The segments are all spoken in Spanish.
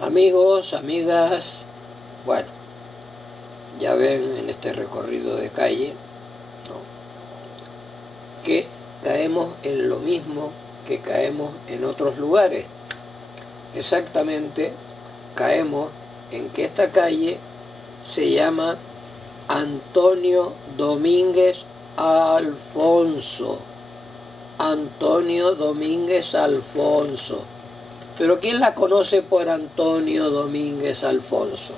Amigos, amigas, bueno, ya ven en este recorrido de calle, ¿no?, que caemos en lo mismo que caemos en otros lugares. Exactamente, caemos en que esta calle se llama Antonio Domínguez Alfonso. Antonio Domínguez Alfonso. Pero ¿quién la conoce por Antonio Domínguez Alfonso?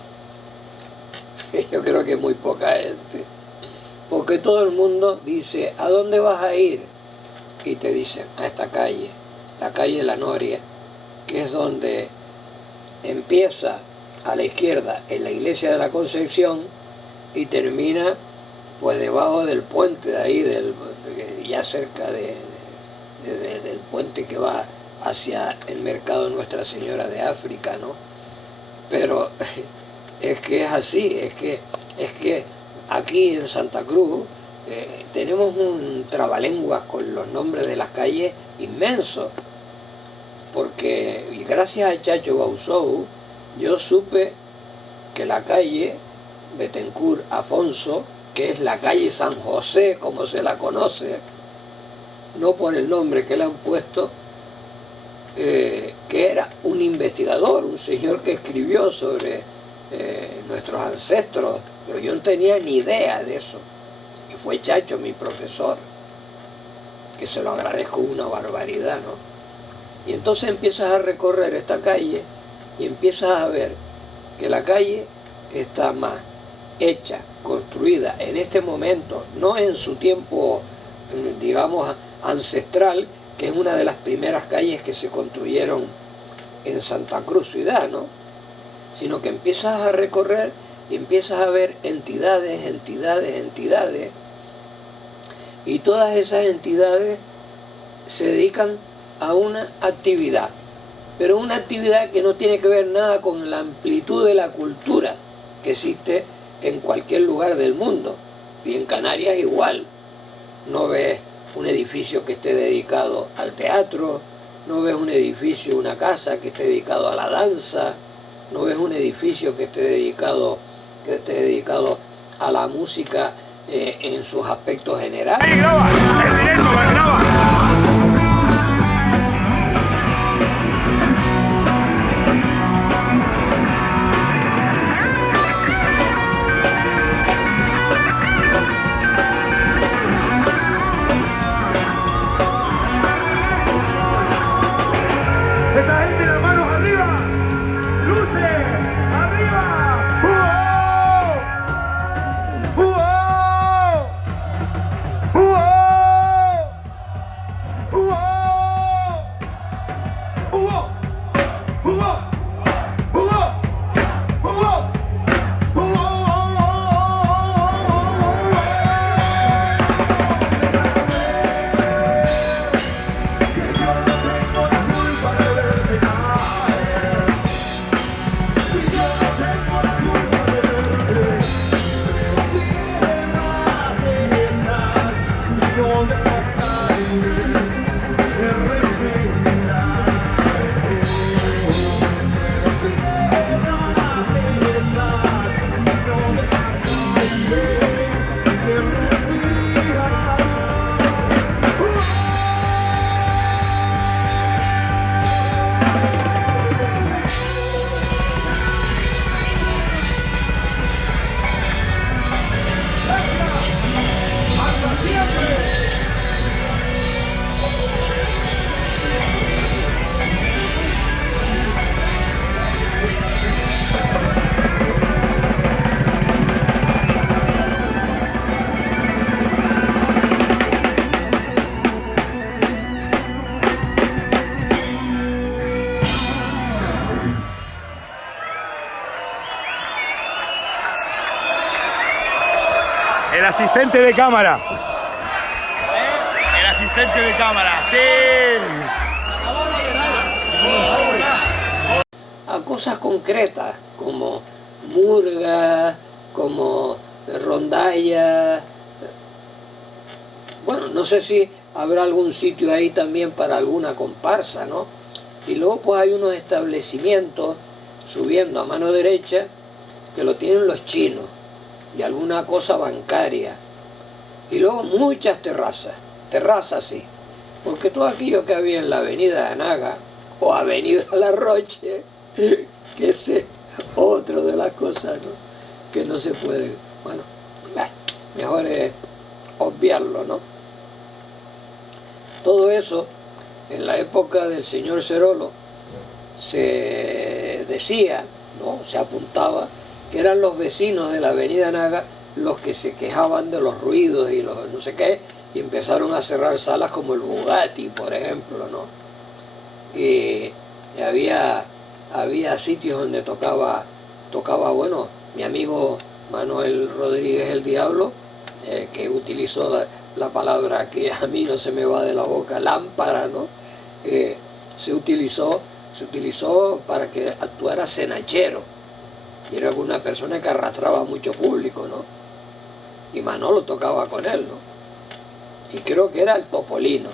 Yo creo que muy poca gente. Porque todo el mundo dice, ¿a dónde vas a ir? Y te dicen, a esta calle, la calle La Noria, que es donde empieza a la izquierda en la iglesia de la Concepción y termina pues debajo del puente de ahí, ya cerca del puente que va hacia el mercado de Nuestra Señora de África, ¿no? Pero es que es así, es que aquí en Santa Cruz tenemos un trabalenguas con los nombres de las calles inmensos, porque gracias a Chacho Bausou yo supe que la calle Bettencourt Afonso, que es la calle San José como se la conoce, no por el nombre que le han puesto, que era un investigador, un señor que escribió sobre nuestros ancestros, pero yo no tenía ni idea de eso. Y fue Chacho, mi profesor, que se lo agradezco una barbaridad, ¿no? Y entonces empiezas a recorrer esta calle y empiezas a ver que la calle está más hecha, construida en este momento, no en su tiempo, digamos, ancestral, que es una de las primeras calles que se construyeron en Santa Cruz ciudad, ¿no?, sino que empiezas a recorrer y empiezas a ver entidades, y todas esas entidades se dedican a una actividad, pero una actividad que no tiene que ver nada con la amplitud de la cultura que existe en cualquier lugar del mundo, y en Canarias igual. No ves un edificio que esté dedicado al teatro, no ves un edificio, una casa que esté dedicado a la danza, no ves un edificio que esté dedicado a la música en sus aspectos generales. ¡Ahí graba! ¡Es directo, graba! ¡Esa gente, las manos arriba! ¡Luces! ¡Arriba! ¡Uo! ¡Uo! ¡Uo! ¡Uo! ¡Uo! El asistente de cámara. El asistente de cámara, sí. A cosas concretas como murga, como rondalla. Bueno, no sé si habrá algún sitio ahí también para alguna comparsa, ¿no? Y luego pues hay unos establecimientos subiendo a mano derecha, que lo tienen los chinos, y alguna cosa bancaria. Y luego muchas terrazas sí, porque todo aquello que había en la avenida Anaga o avenida La Roche, que ese es otro de las cosas, ¿no?, que no se puede, bueno, mejor es obviarlo, ¿no? Todo eso, en la época del señor Cerolo, se decía, ¿no?, se apuntaba, que eran los vecinos de la avenida Anaga los que se quejaban de los ruidos y los no sé qué, y empezaron a cerrar salas como el Bugatti, por ejemplo, ¿no? Y había sitios donde tocaba, bueno, mi amigo Manuel Rodríguez el Diablo, que utilizó la palabra que a mí no se me va de la boca, lámpara, ¿no? Se utilizó para que actuara Cenachero, y era una persona que arrastraba mucho público, ¿no? Y Manolo tocaba con él, ¿no? Y creo que era el Topolino,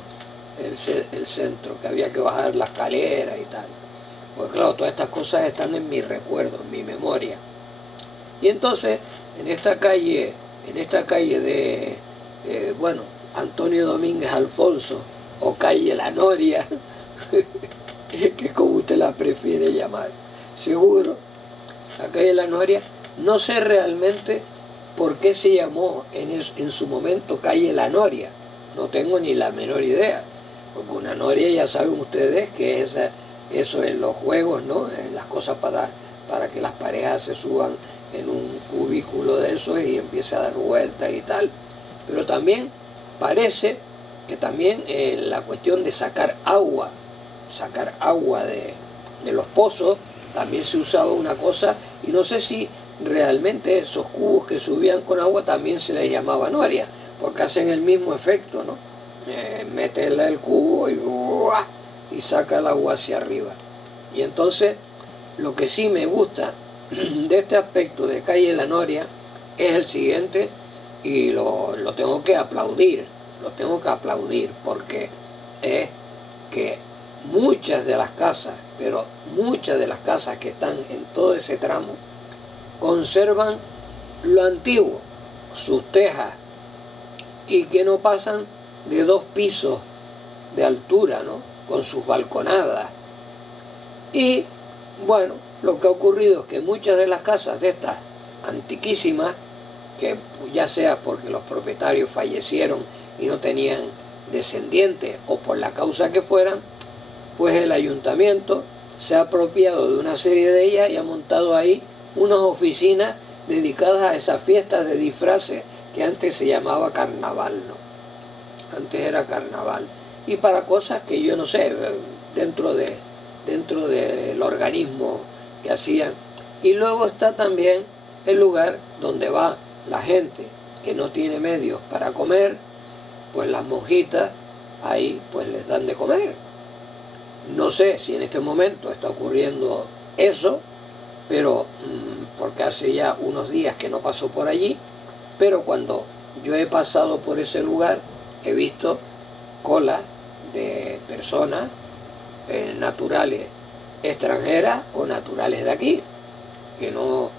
el centro, que había que bajar la escalera y tal. Pues claro, todas estas cosas están en mi recuerdo, en mi memoria. Y entonces, en esta calle de, bueno, Antonio Domínguez Alfonso, o calle La Noria, que es como usted la prefiere llamar, seguro, la calle La Noria, no sé realmente por qué se llamó en su momento calle La Noria, no tengo ni la menor idea, porque una noria ya saben ustedes que es eso en los juegos, ¿no?, en las cosas para que las parejas se suban en un cubículo de eso y empiece a dar vueltas y tal, pero también parece que también la cuestión de sacar agua de los pozos, también se usaba una cosa, y no sé si realmente esos cubos que subían con agua también se les llamaba noria, porque hacen el mismo efecto, ¿no? Meterle el cubo y saca el agua hacia arriba. Y entonces, lo que sí me gusta de este aspecto de calle La Noria es el siguiente, y lo tengo que aplaudir, porque es que muchas de las casas, pero muchas de las casas que están en todo ese tramo, conservan lo antiguo, sus tejas, y que no pasan de 2 pisos de altura, ¿no?, con sus balconadas. Y bueno, lo que ha ocurrido es que muchas de las casas de estas antiquísimas, que ya sea porque los propietarios fallecieron y no tenían descendientes o por la causa que fueran, pues el ayuntamiento se ha apropiado de una serie de ellas y ha montado ahí unas oficinas dedicadas a esas fiestas de disfraces que antes se llamaba carnaval, ¿no? Antes era carnaval. Y para cosas que yo no sé, dentro del organismo que hacían. Y luego está también el lugar donde va la gente que no tiene medios para comer, pues las monjitas ahí pues les dan de comer. No sé si en este momento está ocurriendo eso, pero porque hace ya unos días que no paso por allí, pero cuando yo he pasado por ese lugar he visto colas de personas naturales extranjeras o naturales de aquí, que no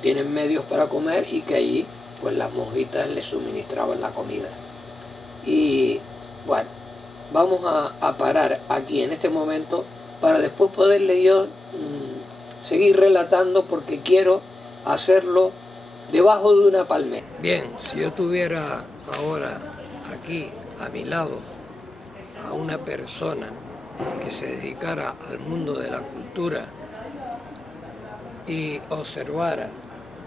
tienen medios para comer y que allí pues las monjitas les suministraban la comida. Y bueno, vamos a parar aquí en este momento para después poderle yo seguir relatando, porque quiero hacerlo debajo de una palmera. Bien, si yo tuviera ahora aquí a mi lado a una persona que se dedicara al mundo de la cultura y observara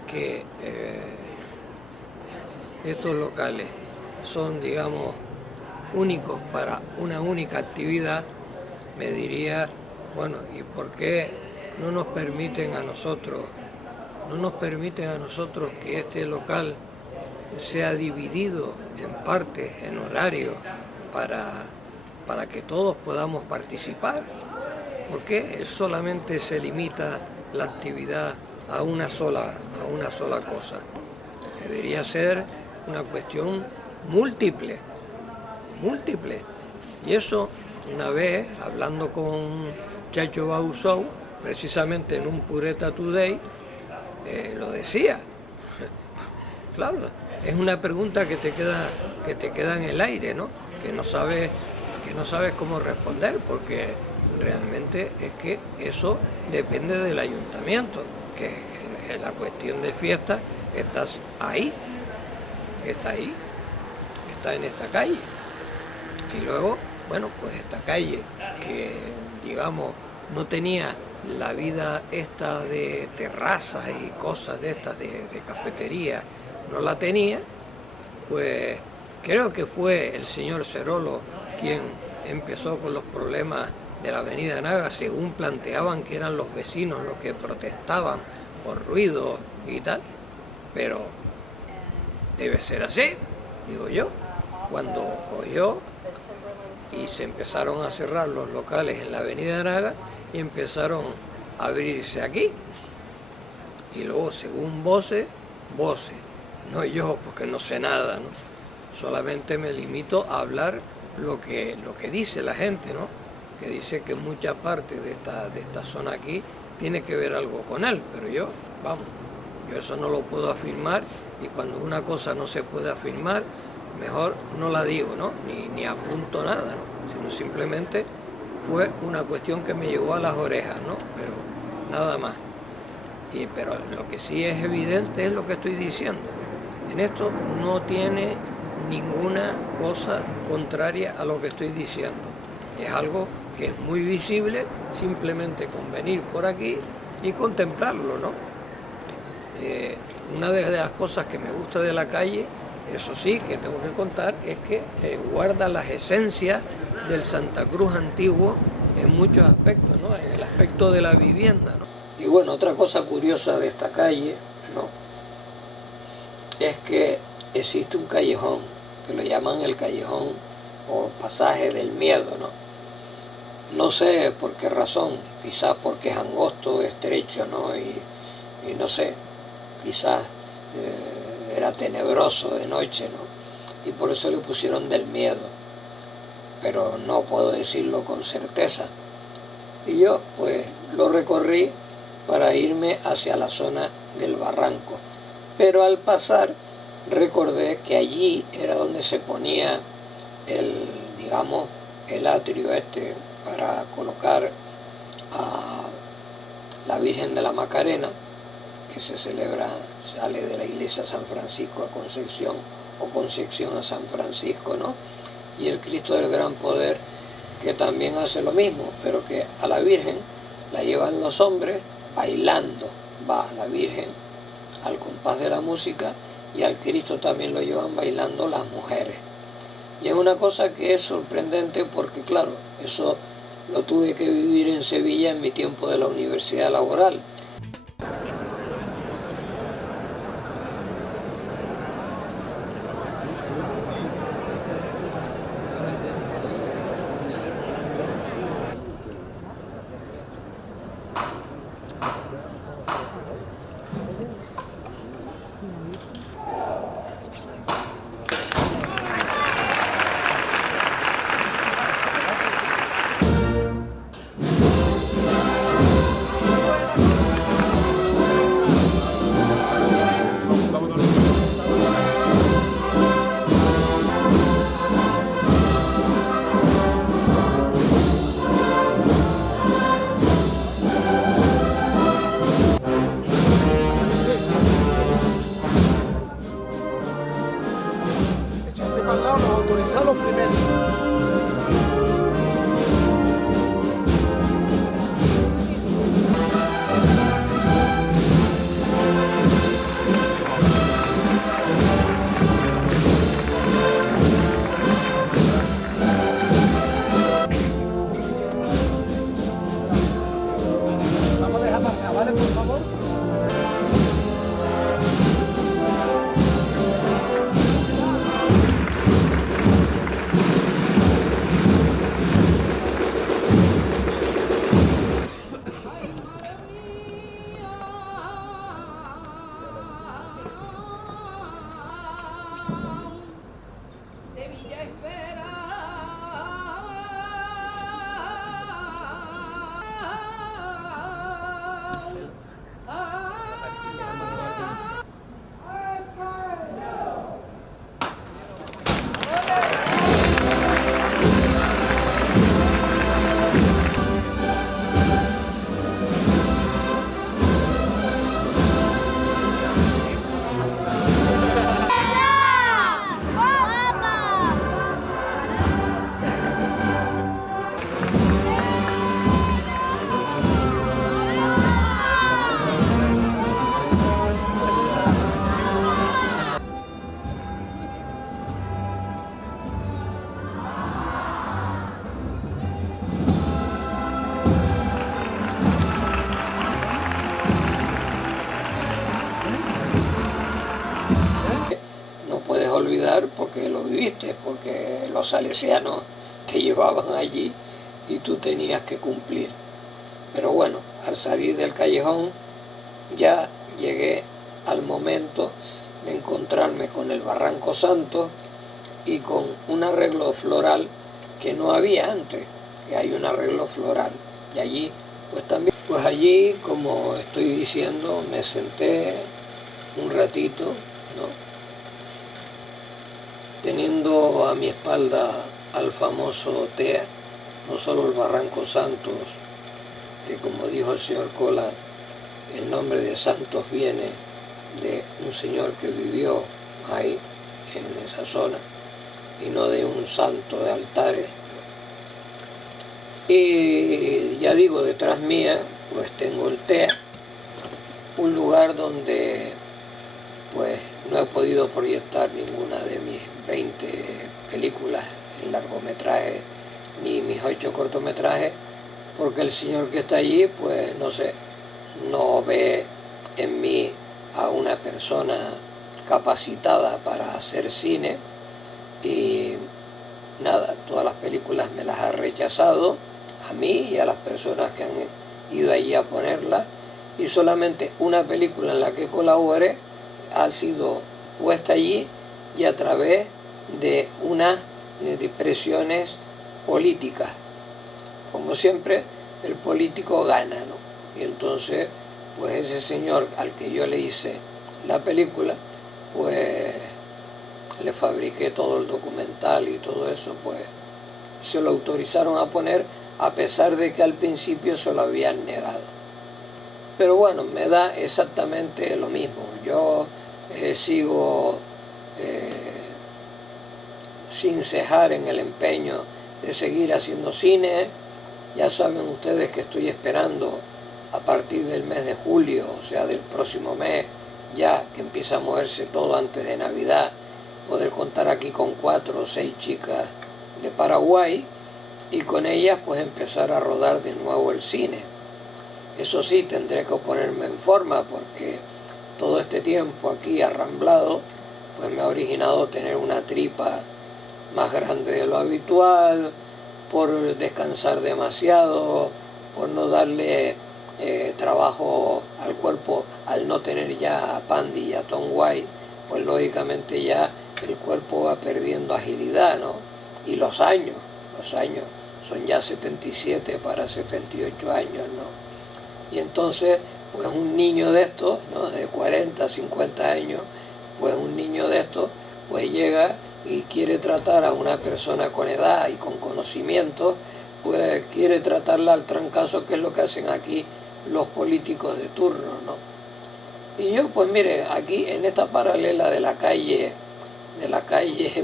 que estos locales son, digamos, únicos para una única actividad, me diría, bueno, ¿y por qué no nos permiten a nosotros que este local sea dividido en partes, en horarios, para que todos podamos participar? ¿Por qué solamente se limita la actividad a una sola cosa? Debería ser una cuestión múltiple. Y eso, una vez, hablando con Chacho Bausou, precisamente en un Pureta Today lo decía. Claro, es una pregunta que te queda en el aire, ¿no? Que no sabes cómo responder, porque realmente es que eso depende del ayuntamiento, que en la cuestión de fiesta estás ahí, está en esta calle. Y luego, bueno, pues esta calle que, digamos, no tenía la vida esta de terrazas y cosas de estas de cafetería, no la tenía, pues creo que fue el señor Cerolo quien empezó con los problemas de la avenida Naga, según planteaban que eran los vecinos los que protestaban por ruido y tal, pero debe ser así, digo yo. Cuando cogió y se empezaron a cerrar los locales en la avenida Naga y empezaron a abrirse aquí. Y luego, según voces, no yo, porque no sé nada, ¿no? Solamente me limito a hablar lo que dice la gente, ¿no? Que dice que mucha parte de esta zona aquí tiene que ver algo con él, pero yo eso no lo puedo afirmar, y cuando una cosa no se puede afirmar, mejor no la digo, ¿no? Ni apunto nada, ¿no? Sino simplemente fue una cuestión que me llegó a las orejas, ¿no? Pero nada más. Pero lo que sí es evidente es lo que estoy diciendo. En esto no tiene ninguna cosa contraria a lo que estoy diciendo. Es algo que es muy visible, simplemente con venir por aquí y contemplarlo, ¿no? Una de las cosas que me gusta de la calle, eso sí, que tengo que contar, es que guarda las esencias del Santa Cruz antiguo en muchos aspectos, ¿no? En el aspecto de la vivienda, ¿no? Y bueno, otra cosa curiosa de esta calle, ¿no?, es que existe un callejón, que lo llaman el callejón o pasaje del miedo, ¿no? No sé por qué razón, quizás porque es angosto, estrecho, ¿no? Y no sé, quizás era tenebroso de noche, ¿no? Y por eso le pusieron del miedo, pero no puedo decirlo con certeza. Y yo, pues, lo recorrí para irme hacia la zona del barranco. Pero al pasar recordé que allí era donde se ponía el atrio este para colocar a la Virgen de la Macarena, que se celebra, sale de la iglesia San Francisco a Concepción, o Concepción a San Francisco, ¿no? Y el Cristo del Gran Poder, que también hace lo mismo, pero que a la Virgen la llevan los hombres bailando, va la Virgen al compás de la música, y al Cristo también lo llevan bailando las mujeres. Y es una cosa que es sorprendente porque, claro, eso lo tuve que vivir en Sevilla en mi tiempo de la universidad laboral. Los primeros. Vamos a dejar pasar, ¿vale? Por favor. contar porque lo viviste, porque los salesianos te llevaban allí y tú tenías que cumplir. Pero bueno, al salir del callejón ya llegué al momento de encontrarme con el Barranco Santo y con un arreglo floral que no había antes, que hay un arreglo floral. Y allí, pues también, pues allí, como estoy diciendo, me senté un ratito, ¿no? Teniendo a mi espalda al famoso TEA, no solo el Barranco Santos, que como dijo el señor Cola, el nombre de Santos viene de un señor que vivió ahí, en esa zona, y no de un santo de altares. Y ya digo, detrás mía, pues tengo el TEA, un lugar donde pues no he podido proyectar ninguna de mis 20 películas en largometraje, ni mis 8 cortometrajes, porque el señor que está allí, pues no sé, no ve en mí a una persona capacitada para hacer cine y nada, todas las películas me las ha rechazado a mí y a las personas que han ido allí a ponerlas, y solamente una película en la que colaboré ha sido puesta allí y a través de unas presiones políticas. Como siempre, el político gana, ¿no? Y entonces, pues ese señor al que yo le hice la película, pues le fabriqué todo el documental y todo eso, pues se lo autorizaron a poner, a pesar de que al principio se lo habían negado. Pero bueno, me da exactamente lo mismo. Yo sigo sin cejar en el empeño de seguir haciendo cine. Ya saben ustedes que estoy esperando a partir del mes de julio, o sea, del próximo mes, ya que empieza a moverse todo antes de Navidad, poder contar aquí con 4 o 6 chicas de Paraguay y con ellas pues empezar a rodar de nuevo el cine. Eso sí, tendré que ponerme en forma porque todo este tiempo aquí arramblado pues me ha originado tener una tripa más grande de lo habitual, por descansar demasiado, por no darle trabajo al cuerpo, al no tener ya a Pandi y a Tom White, pues lógicamente ya el cuerpo va perdiendo agilidad, ¿no? Y los años son ya 77 para 78 años, ¿no? Y entonces, pues un niño de estos, ¿no? De 40, 50 años, pues un niño de estos, pues llega y quiere tratar a una persona con edad y con conocimiento, pues quiere tratarla al trancazo, que es lo que hacen aquí los políticos de turno, ¿no? Y yo, pues mire, aquí en esta paralela de la calle,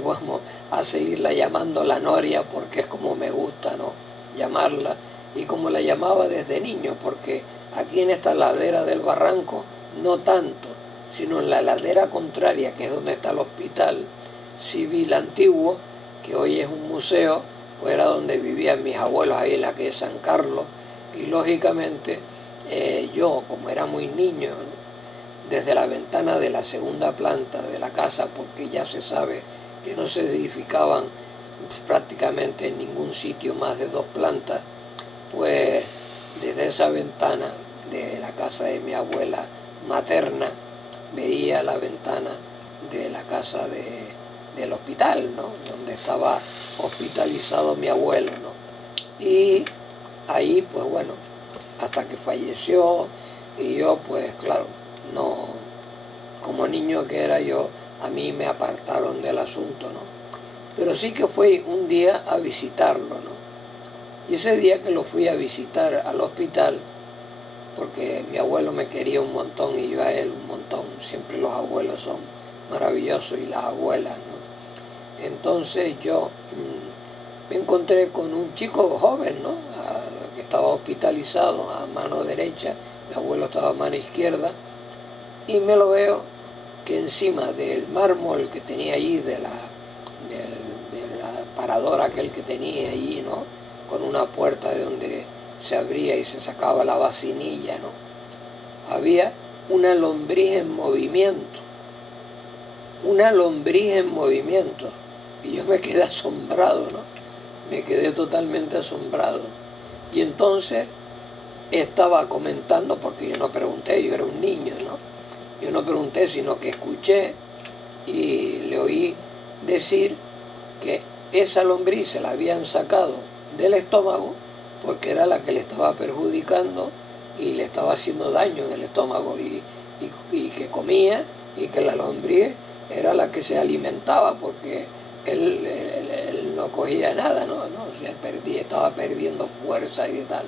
vamos a seguirla llamando La Noria, porque es como me gusta, ¿no? Llamarla, y como la llamaba desde niño, porque aquí en esta ladera del barranco, no tanto, sino en la ladera contraria, que es donde está el hospital civil antiguo, que hoy es un museo, pues era donde vivían mis abuelos ahí en la calle San Carlos, y lógicamente yo, como era muy niño, ¿no? Desde la ventana de la segunda planta de la casa, porque ya se sabe que no se edificaban prácticamente en ningún sitio más de 2 plantas, pues desde esa ventana de la casa de mi abuela materna veía la ventana de la casa del hospital, ¿no? Donde estaba hospitalizado mi abuelo, ¿no? Y ahí, pues bueno, hasta que falleció, y yo, pues claro, no, como niño que era yo, a mí me apartaron del asunto, ¿no? Pero sí que fui un día a visitarlo, ¿no? Y ese día que lo fui a visitar al hospital, porque mi abuelo me quería un montón y yo a él un montón, siempre los abuelos son maravillosos y las abuelas, ¿no? Entonces yo me encontré con un chico joven, ¿no? Que estaba hospitalizado a mano derecha, mi abuelo estaba a mano izquierda, y me lo veo que encima del mármol que tenía allí, de la parador aquel que tenía allí, ¿no? Con una puerta de donde se abría y se sacaba la vacinilla, ¿no? Había una lombriz en movimiento. una lombriz en movimiento. Y yo me quedé asombrado, ¿no? Me quedé totalmente asombrado. Y entonces estaba comentando, porque yo no pregunté, yo era un niño, ¿no? Yo no pregunté, sino que escuché y le oí decir que esa lombriz se la habían sacado del estómago porque era la que le estaba perjudicando y le estaba haciendo daño en el estómago y que comía, y que la lombriz era la que se alimentaba porque él no cogía nada, ¿no? O sea, estaba perdiendo fuerza y tal.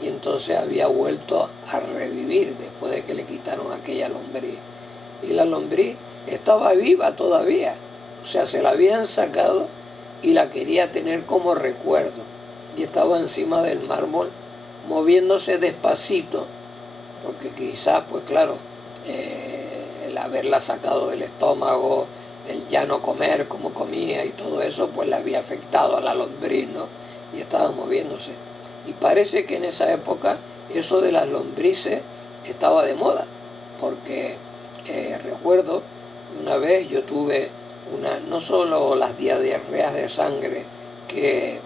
Y entonces había vuelto a revivir después de que le quitaron aquella lombriz. Y la lombriz estaba viva todavía, o sea, se la habían sacado y la quería tener como recuerdo. Y estaba encima del mármol moviéndose despacito, porque quizás, pues claro, el haberla sacado del estómago, el ya no comer como comía y todo eso, pues le había afectado a la lombriz, ¿no? Y estaba moviéndose. Y parece que en esa época eso de las lombrices estaba de moda, porque recuerdo una vez yo tuve no solo las diarreas de sangre, que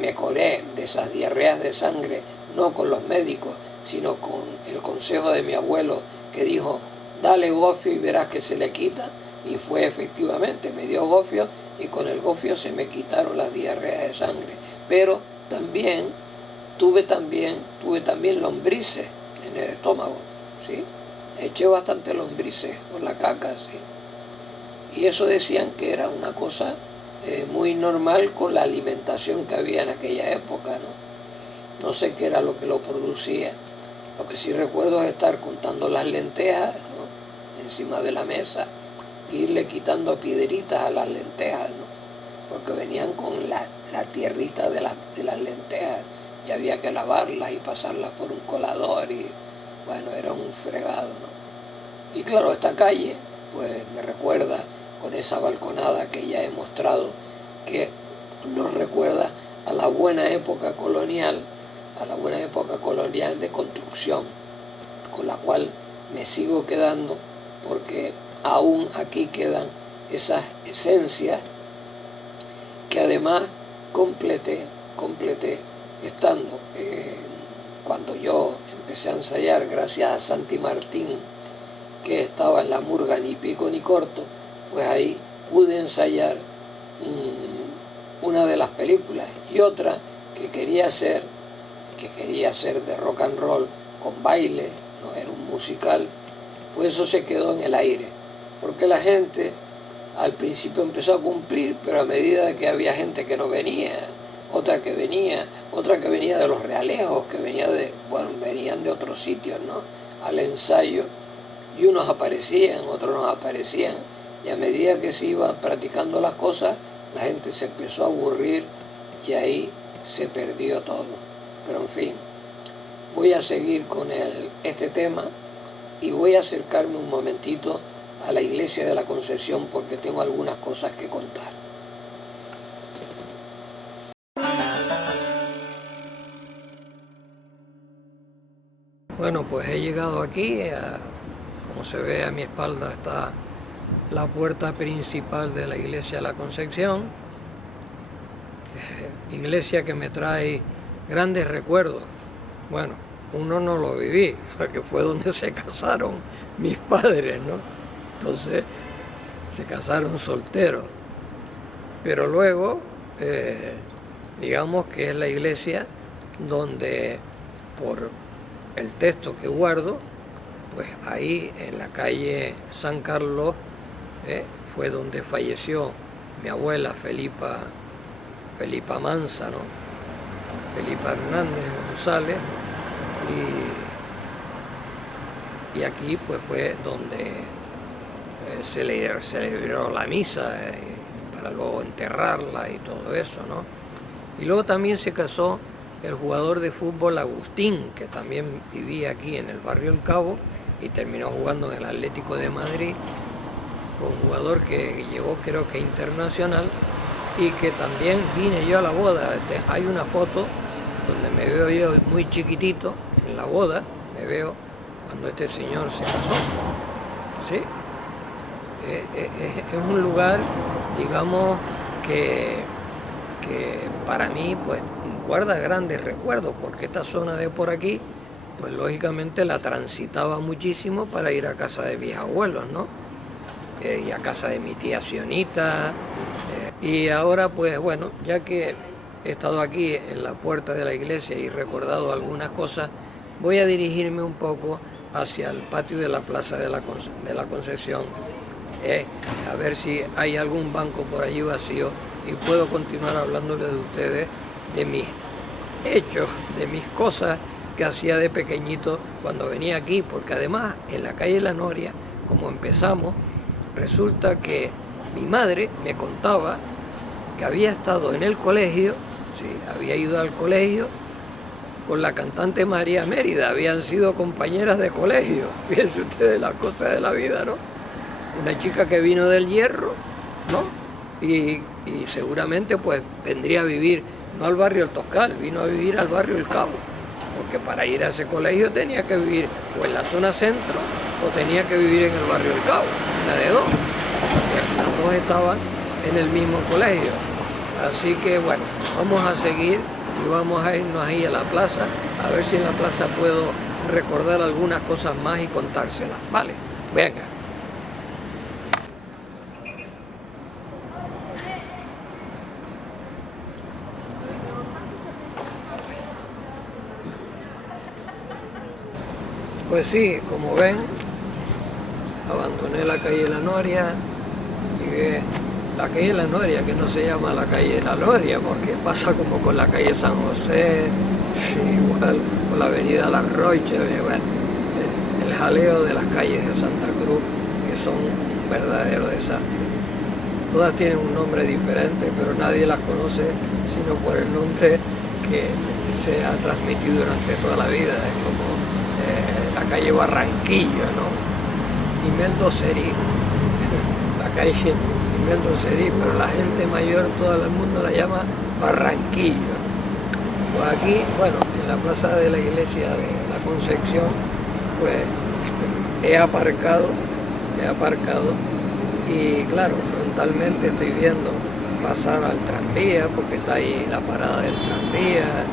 me curé de esas diarreas de sangre, no con los médicos, sino con el consejo de mi abuelo, que dijo, dale gofio y verás que se le quita, y fue efectivamente, me dio gofio, y con el gofio se me quitaron las diarreas de sangre. Pero también tuve también lombrices en el estómago, ¿sí? Eché bastante lombrices con la caca, ¿sí? Y eso decían que era una cosa muy normal con la alimentación que había en aquella época, ¿no? No sé qué era lo que lo producía. Lo que sí recuerdo es estar contando las lentejas, ¿no? Encima de la mesa, e irle quitando piedritas a las lentejas, ¿no? Porque venían con la tierrita de las lentejas y había que lavarlas y pasarlas por un colador y bueno, era un fregado, ¿no? Y claro, esta calle pues me recuerda con esa balconada que ya he mostrado, que nos recuerda a la buena época colonial, de construcción, con la cual me sigo quedando, porque aún aquí quedan esas esencias que además completé estando cuando yo empecé a ensayar, gracias a Santi Martín, que estaba en la murga Ni Pico Ni Corto, pues ahí pude ensayar una de las películas, y otra que quería hacer de rock and roll con baile, no era un musical, pues eso se quedó en el aire, porque la gente al principio empezó a cumplir, pero a medida de que había gente que no venía, otra que venía de los Realejos, que venían de otros sitios, ¿no? Al ensayo, y unos aparecían, otros no aparecían, y a medida que se iban practicando las cosas, la gente se empezó a aburrir y ahí se perdió todo. Pero en fin, voy a seguir con este tema y voy a acercarme un momentito a la iglesia de la Concepción porque tengo algunas cosas que contar. Bueno, pues he llegado aquí, como se ve a mi espalda está la puerta principal de la iglesia de la Concepción, iglesia que me trae grandes recuerdos. Bueno, uno no lo viví, porque fue donde se casaron mis padres, ¿no? Entonces, se casaron solteros. Pero luego, digamos que es la iglesia donde, por el texto que guardo, pues ahí en la calle San Carlos fue donde falleció mi abuela Felipa Mansa, ¿no? Felipa Hernández González, y aquí pues fue donde se le celebró la misa para luego enterrarla y todo eso, ¿no? Y luego también se casó el jugador de fútbol Agustín, que también vivía aquí en el barrio El Cabo y terminó jugando en el Atlético de Madrid. Fue un jugador que llegó, creo que internacional, y que también vine yo a la boda. Hay una foto donde me veo yo muy chiquitito en la boda, me veo cuando este señor se casó, ¿sí? Es un lugar, digamos, que para mí pues guarda grandes recuerdos, porque esta zona de por aquí, pues lógicamente la transitaba muchísimo para ir a casa de mis abuelos, ¿no? Y a casa de mi tía Sionita. Y ahora pues bueno, ya que he estado aquí en la puerta de la iglesia y recordado algunas cosas, voy a dirigirme un poco hacia el patio de la Plaza de la Concepción, a ver si hay algún banco por allí vacío y puedo continuar hablándoles de ustedes de mis hechos, de mis cosas que hacía de pequeñito cuando venía aquí, porque además en la calle La Noria, como empezamos, resulta que mi madre me contaba que había estado en el colegio, sí, había ido al colegio con la cantante María Mérida, habían sido compañeras de colegio. Fíjense ustedes las cosas de la vida, ¿no? Una chica que vino del Hierro, ¿no? Y seguramente pues vendría a vivir, no al barrio El Toscal, vino a vivir al barrio El Cabo, porque para ir a ese colegio tenía que vivir o en la zona centro o tenía que vivir en el barrio El Cabo, una de dos, porque las dos estaban en el mismo colegio. Así que bueno, vamos a seguir y vamos a irnos ahí a la plaza, a ver si en la plaza puedo recordar algunas cosas más y contárselas, ¿vale? Venga. Pues sí, como ven, abandoné la calle La Noria, llegué la calle La Noria, que no se llama la calle La Noria, porque pasa como con la calle San José, igual con la avenida La Roche, bueno, el jaleo de las calles de Santa Cruz, que son un verdadero desastre. Todas tienen un nombre diferente, pero nadie las conoce sino por el nombre que se ha transmitido durante toda la vida. Es como la calle Barranquillo, ¿no? Imeldo Serí, la calle Imeldo Serí, pero la gente mayor, todo el mundo la llama Barranquillo. Pues aquí, bueno, en la plaza de la iglesia de la Concepción, pues he aparcado y claro, frontalmente estoy viendo pasar al tranvía, porque está ahí la parada del tranvía.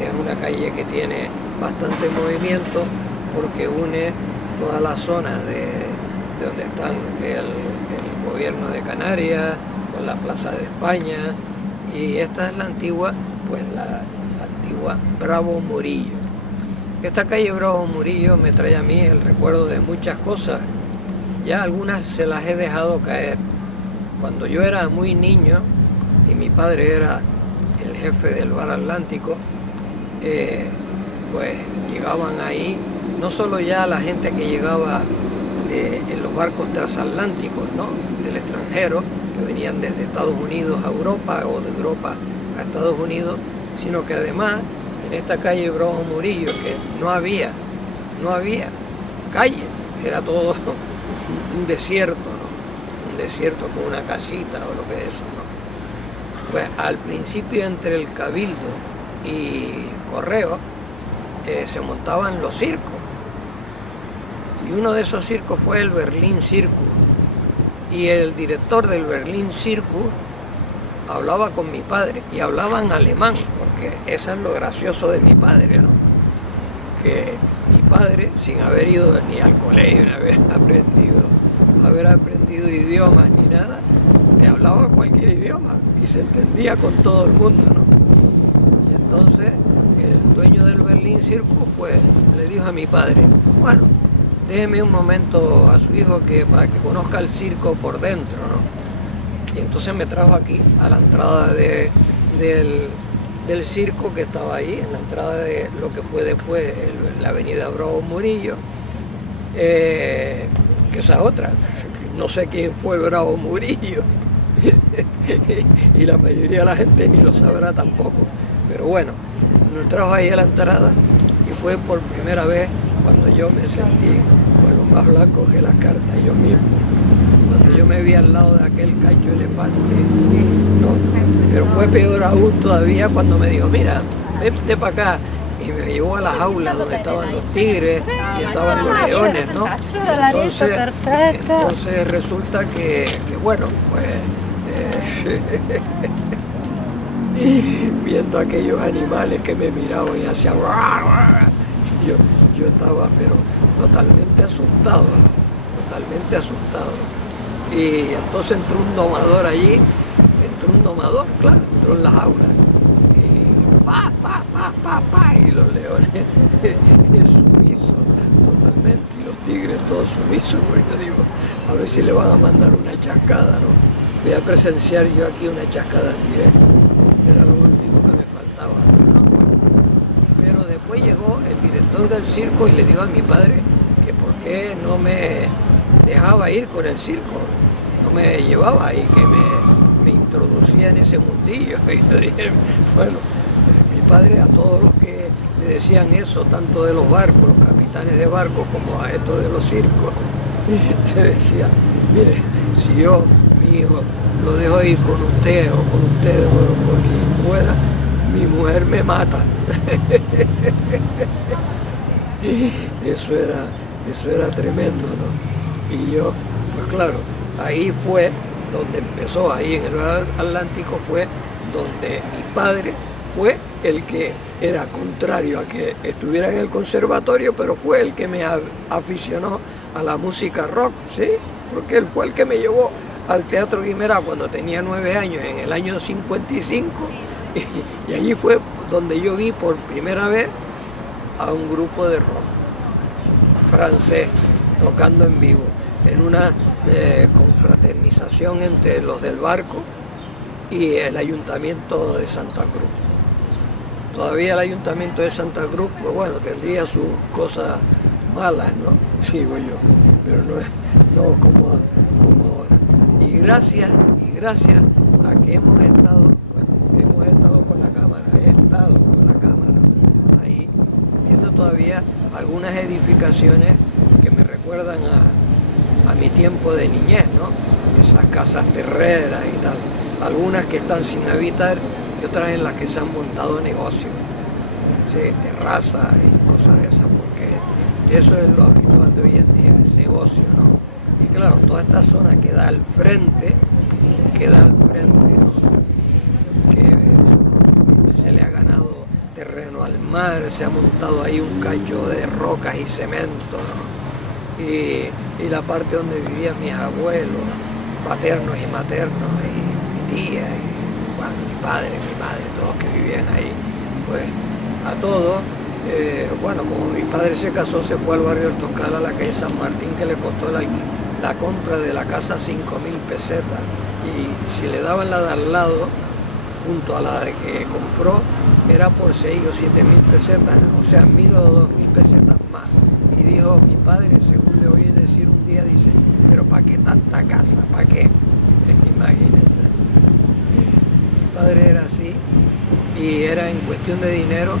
Es una calle que tiene bastante movimiento porque une toda la zona de donde están el gobierno de Canarias con la Plaza de España, y esta es la antigua, pues la antigua Bravo Murillo. Esta calle Bravo Murillo me trae a mí el recuerdo de muchas cosas, ya algunas se las he dejado caer. Cuando yo era muy niño y mi padre era el jefe del Bar Atlántico, pues llegaban ahí, no solo ya la gente que llegaba en los barcos transatlánticos, ¿no?, del extranjero, que venían desde Estados Unidos a Europa o de Europa a Estados Unidos, sino que además en esta calle Bravo Murillo, que no había calle, era todo un desierto, ¿no?, un desierto con una casita o lo que es eso, ¿no? Pues al principio entre el Cabildo y Correo se montaban los circos, y uno de esos circos fue el Berlín Circus, y el director del Berlín Circus hablaba con mi padre y hablaban alemán, porque eso es lo gracioso de mi padre, ¿no?, que mi padre, sin haber ido ni al colegio, ni haber aprendido idiomas ni nada, te hablaba cualquier idioma y se entendía con todo el mundo, ¿no? Y entonces el dueño del Berlín Circus pues le dijo a mi padre: bueno, déjeme un momento a su hijo para que conozca el circo por dentro, ¿no? Y entonces me trajo aquí a la entrada del circo que estaba ahí, en la entrada de lo que fue después la avenida Bravo Murillo, que esa otra, no sé quién fue Bravo Murillo, y la mayoría de la gente ni lo sabrá tampoco, pero bueno, nos trajo ahí a la entrada y fue por primera vez cuando yo me sentí, bueno, más blanco que la carta yo mismo, cuando yo me vi al lado de aquel cacho elefante, ¿no? Pero fue peor aún todavía cuando me dijo: mira, vente para acá, y me llevó a la jaula donde estaban los tigres y estaban los leones, ¿no? Entonces resulta que bueno, pues viendo aquellos animales que me miraban y hacían yo estaba pero totalmente asustado, y entonces entró un domador allí, claro, entró en la jaula y pa, y los leones sumisos totalmente, y los tigres todos sumisos, porque yo digo, a ver si le van a mandar una chascada, ¿no? Voy a presenciar yo aquí una chascada en directo, era lo último que me faltaba, pero no, bueno. Pero después llegó el director del circo y le dijo a mi padre que por qué no me dejaba ir con el circo, no me llevaba y que me introducía en ese mundillo. Y yo dije, bueno, mi padre a todos los que le decían eso, tanto de los barcos, los capitanes de barcos, como a estos de los circos, le decía, mire, si yo, mi hijo, lo dejo ir con usted o con ustedes o con quien fuera, mi mujer me mata. Eso era tremendo, ¿no? Y yo, pues claro, ahí fue donde empezó, ahí en el Atlántico fue donde mi padre fue el que era contrario a que estuviera en el conservatorio, pero fue el que me aficionó a la música rock, ¿sí? Porque él fue el que me llevó al Teatro Guimerá cuando tenía 9 años, en el año 55, y allí fue donde yo vi por primera vez a un grupo de rock francés tocando en vivo, en una confraternización entre los del barco y el Ayuntamiento de Santa Cruz. Todavía el Ayuntamiento de Santa Cruz, pues bueno, tendría sus cosas malas, ¿no? Sigo yo, pero no como ahora. Y gracias a que hemos estado con la cámara, he estado con la cámara ahí, viendo todavía algunas edificaciones que me recuerdan a mi tiempo de niñez, ¿no? Esas casas terreras y tal, algunas que están sin habitar y otras en las que se han montado negocios, ¿sí? Terrazas y cosas de esas, porque eso es lo habitual de hoy en día, el negocio, ¿no? Y claro, toda esta zona que da al frente, que se le ha ganado terreno al mar, se ha montado ahí un cacho de rocas y cemento, ¿no? Y la parte donde vivían mis abuelos, paternos y maternos, y mi tía, y bueno, mi padre, mi madre, todos que vivían ahí, pues a todos, bueno, como mi padre se casó, se fue al barrio del Toscal, a la calle San Martín, que le costó la compra de la casa 5.000 pesetas, y si le daban la de al lado, junto a la de que compró, era por 6 o 7.000 pesetas, o sea, 1.000 o 2.000 pesetas más. Y dijo mi padre, según le oí decir un día, dice, pero ¿para qué tanta casa? ¿Para qué? Imagínense. Mi padre era así, y era en cuestión de dinero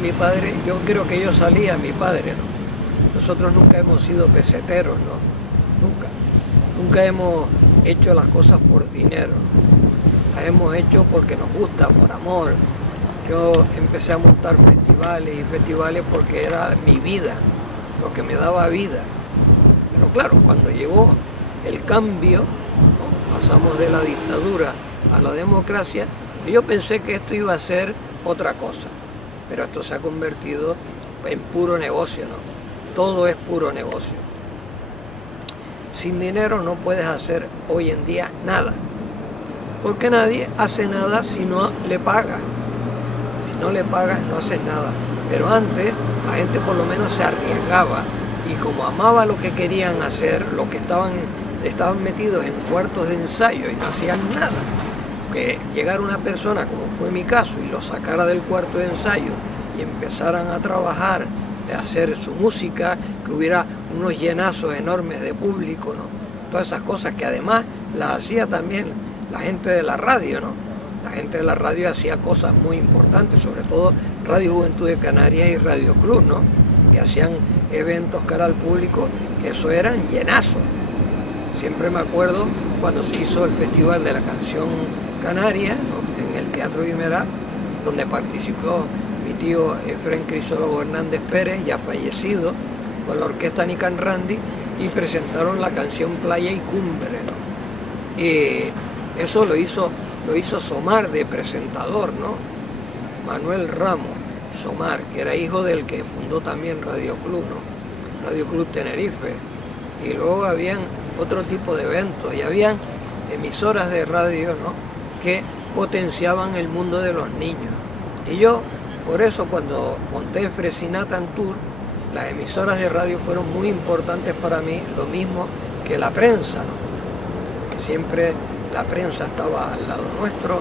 mi padre, yo creo que yo salía mi padre, ¿no? Nosotros nunca hemos sido peseteros, ¿no? Nunca hemos hecho las cosas por dinero, ¿no? Las hemos hecho porque nos gusta, por amor. Yo empecé a montar festivales porque era mi vida, lo que me daba vida. Pero claro, cuando llegó el cambio, ¿no? Pasamos de la dictadura a la democracia, pues yo pensé que esto iba a ser otra cosa. Pero esto se ha convertido en puro negocio, ¿no? Todo es puro negocio. Sin dinero no puedes hacer hoy en día nada, porque nadie hace nada si no le paga. Si no le pagas, no haces nada. Pero antes la gente por lo menos se arriesgaba, y como amaba lo que querían hacer, lo que estaban metidos en cuartos de ensayo y no hacían nada. Que llegara una persona, como fue mi caso, y lo sacara del cuarto de ensayo y empezaran a trabajar, de hacer su música, que hubiera unos llenazos enormes de público, ¿no? Todas esas cosas que además las hacía también la gente de la radio, ¿no? La gente de la radio hacía cosas muy importantes, sobre todo Radio Juventud de Canarias y Radio Club, ¿no? Que hacían eventos cara al público, que eso eran llenazos. Siempre me acuerdo cuando se hizo el Festival de la Canción Canaria, ¿no? En el Teatro Guimerá, donde participó mi tío Efrén Crisólogo Hernández Pérez, ya fallecido, con la orquesta Nican Randy, y presentaron la canción Playa y Cumbre, ¿no? Y eso lo hizo Somar de presentador, ¿no? Manuel Ramos Somar, que era hijo del que fundó también Radio Club, ¿no? Radio Club Tenerife. Y luego habían otro tipo de eventos y habían emisoras de radio, ¿no?, que potenciaban el mundo de los niños. Y yo, por eso, cuando monté Fresinatan Tour, las emisoras de radio fueron muy importantes para mí, lo mismo que la prensa, ¿no? Que siempre la prensa estaba al lado nuestro,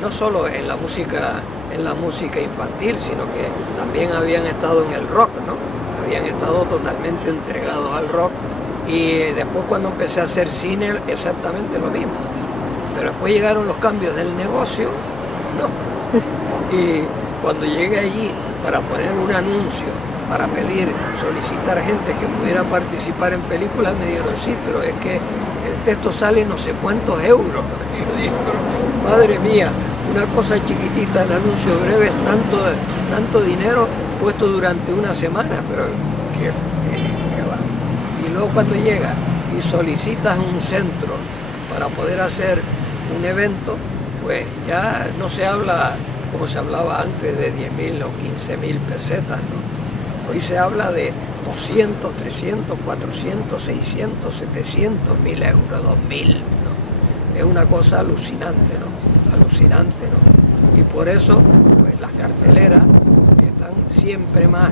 no solo en la música infantil, sino que también habían estado en el rock, ¿no? Habían estado totalmente entregados al rock, y después cuando empecé a hacer cine, exactamente lo mismo. Pero después llegaron los cambios del negocio, ¿no? Y cuando llegué allí para poner un anuncio, para solicitar gente que pudiera participar en películas, me dijeron, sí, pero es que el texto sale no sé cuántos euros. Y yo digo, madre mía, una cosa chiquitita, el anuncio breve, es tanto dinero puesto durante una semana, pero ¿qué va? Y luego cuando llegas y solicitas un centro para poder hacer un evento, pues ya no se habla como se hablaba antes de 10.000 o 15.000 pesetas, ¿no? Hoy se habla de 200, 300, 400, 600, 700 mil euros, 2.000, ¿no? Es una cosa alucinante, ¿no? Alucinante, ¿no? Y por eso, pues las carteleras están siempre más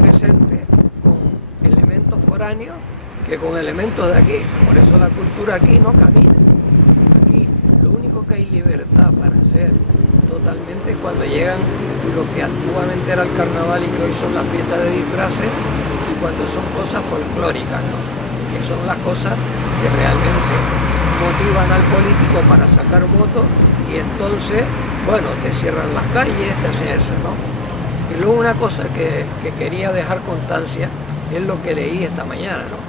presentes con elementos foráneos que con elementos de aquí. Por eso la cultura aquí no camina. Aquí lo único que hay libertad para hacer totalmente es cuando llegan lo que antiguamente era el carnaval y que hoy son las fiestas de disfraces, y cuando son cosas folclóricas, ¿no? Que son las cosas que realmente motivan al político para sacar votos, y entonces, bueno, te cierran las calles, te hacen eso, ¿no? Y luego una cosa que quería dejar constancia es lo que leí esta mañana, ¿no?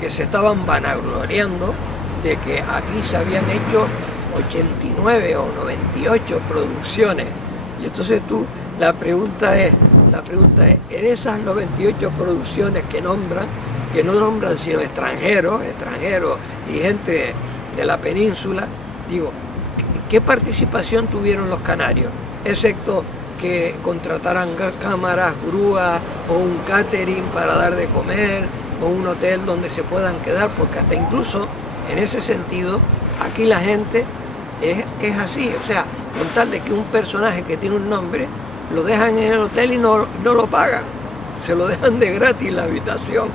Que se estaban vanagloriando de que aquí se habían hecho 89 o 98 producciones. Y entonces la pregunta es, en esas 98 producciones que no nombran sino extranjeros y gente de la península, digo, ¿qué participación tuvieron los canarios? Excepto que contrataran cámaras, grúas o un catering para dar de comer o un hotel donde se puedan quedar, porque hasta incluso en ese sentido aquí la gente es así, o sea, con tal de que un personaje que tiene un nombre lo dejan en el hotel y no lo pagan, se lo dejan de gratis la habitación,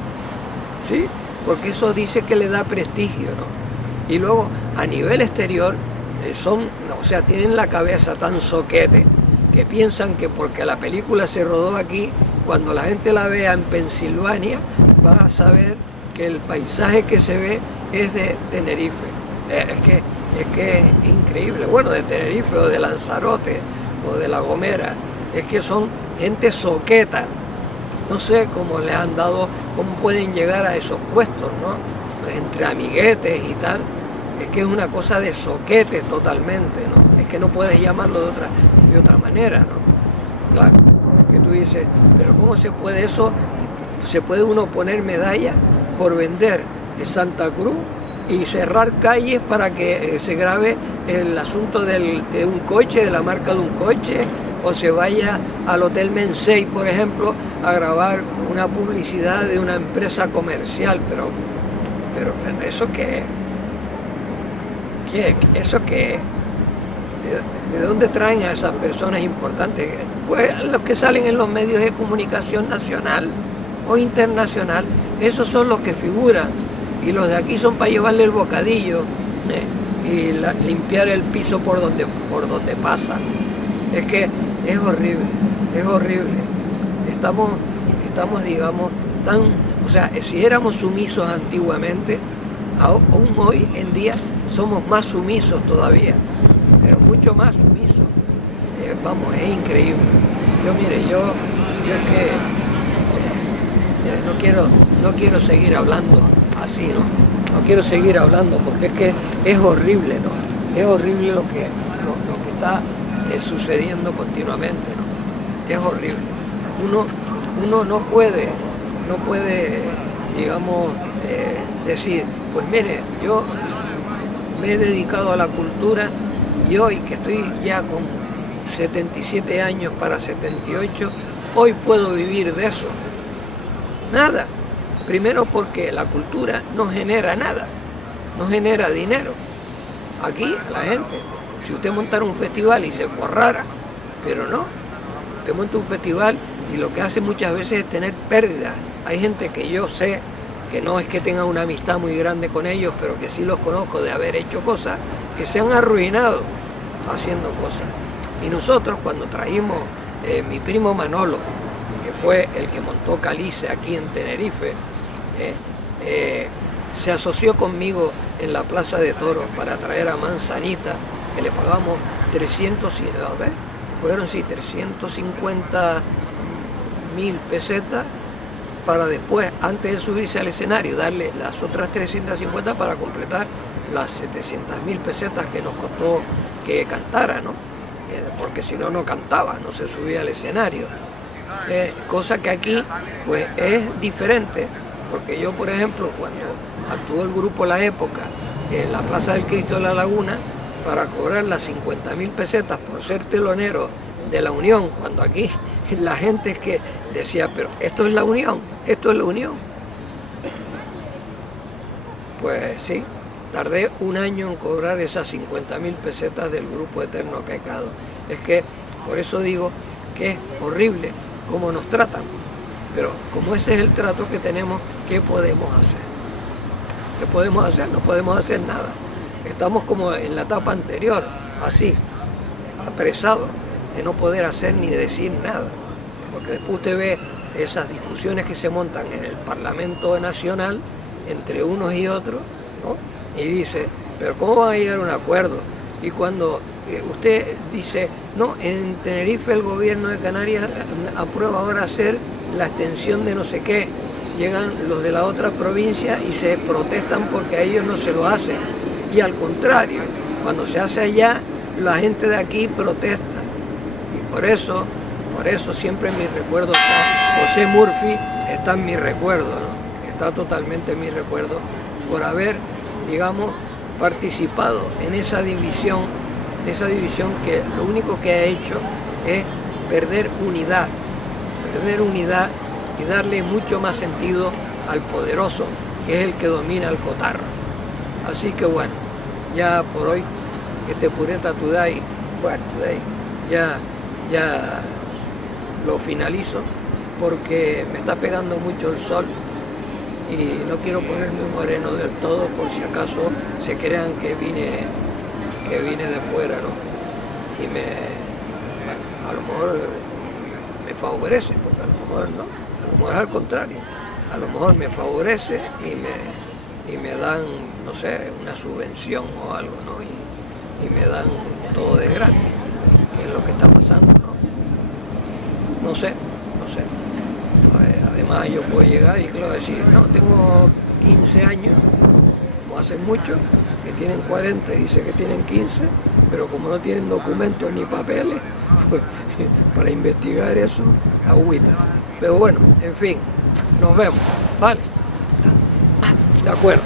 ¿sí? Porque eso dice que le da prestigio, ¿no? Y luego a nivel exterior tienen la cabeza tan soquete que piensan que porque la película se rodó aquí, cuando la gente la vea en Pensilvania va a saber que el paisaje que se ve es de Tenerife. Es que es increíble, bueno, de Tenerife o de Lanzarote o de La Gomera, es que son gente soqueta, no sé cómo les han dado, cómo pueden llegar a esos puestos, ¿no? Entre amiguetes y tal, es que es una cosa de soquete totalmente, ¿no? Es que no puedes llamarlo de otra manera, ¿no? Claro, es que tú dices, pero ¿cómo se puede eso? ¿Se puede uno poner medalla por vender de Santa Cruz y cerrar calles para que se grabe el asunto de un coche, de la marca de un coche, o se vaya al Hotel Mensei, por ejemplo, a grabar una publicidad de una empresa comercial? Pero ¿eso qué es? ¿Eso qué es? ¿De dónde traen a esas personas importantes? Pues los que salen en los medios de comunicación nacional o internacional, esos son los que figuran, y los de aquí son para llevarle el bocadillo, y limpiar el piso por donde pasan. Es que es horrible. Estamos, digamos, si éramos sumisos antiguamente, aún hoy en día somos más sumisos todavía, pero mucho más sumisos. Es increíble. Yo es que no quiero seguir hablando así, ¿no? No quiero seguir hablando porque es que es horrible, ¿no? Es horrible lo que está sucediendo continuamente, ¿no? Es horrible. Uno no puede, digamos, decir, pues mire, yo me he dedicado a la cultura y hoy que estoy ya con 77 años para 78, hoy puedo vivir de eso. Nada. Primero porque la cultura no genera nada, no genera dinero. Aquí a la gente, si usted montara un festival y se forrara, pero no, usted monta un festival y lo que hace muchas veces es tener pérdidas. Hay gente que yo sé que no es que tenga una amistad muy grande con ellos, pero que sí los conozco de haber hecho cosas, que se han arruinado haciendo cosas. Y nosotros cuando trajimos mi primo Manolo, que fue el que montó Calice aquí en Tenerife, se asoció conmigo en la Plaza de Toros para traer a Manzanita, que le pagamos 350.000 pesetas para después, antes de subirse al escenario, darle las otras 350 para completar las 700.000 pesetas que nos costó que cantara, ¿no? Porque si no, no cantaba, no se subía al escenario. Cosa que aquí pues es diferente, porque yo, por ejemplo, cuando actuó el grupo La Época en la Plaza del Cristo de la Laguna, para cobrar las 50.000 pesetas por ser telonero de La Unión, cuando aquí la gente es que decía, pero esto es La Unión, esto es La Unión. Pues sí, tardé un año en cobrar esas 50.000 pesetas del grupo Eterno Pecado. Es que por eso digo que es horrible cómo nos tratan, pero como ese es el trato que tenemos, ¿qué podemos hacer? ¿Qué podemos hacer? No podemos hacer nada. Estamos como en la etapa anterior, así, apresados, de no poder hacer ni decir nada, porque después usted ve esas discusiones que se montan en el Parlamento Nacional entre unos y otros, ¿no? Y dice, pero ¿cómo van a llegar a un acuerdo? Y cuando usted dice, no, en Tenerife el gobierno de Canarias aprueba ahora hacer la extensión de no sé qué, llegan los de la otra provincia y se protestan porque a ellos no se lo hacen. Y al contrario, cuando se hace allá, la gente de aquí protesta. Y por eso siempre en mi recuerdo está José Murphy, está en mi recuerdo, ¿no? Está totalmente en mi recuerdo por haber, digamos, participado en esa división que lo único que ha hecho es perder unidad y darle mucho más sentido al poderoso, que es el que domina el cotarro. Así que bueno, ya por hoy, este Pureta Today, ya lo finalizo, porque me está pegando mucho el sol y no quiero ponerme moreno del todo por si acaso se crean que vine de fuera, ¿no? Y a lo mejor me favorece, porque a lo mejor no, a lo mejor al contrario, a lo mejor me favorece y me dan, no sé, una subvención o algo, ¿no? Y me dan todo de gratis, que es lo que está pasando, ¿no? No sé. Además yo puedo llegar y claro decir, no, tengo 15 años, como hace muchos, que tienen 40 y dicen que tienen 15, pero como no tienen documentos ni papeles, pues para investigar eso, agüita. Pero bueno, en fin, nos vemos, ¿vale? De acuerdo.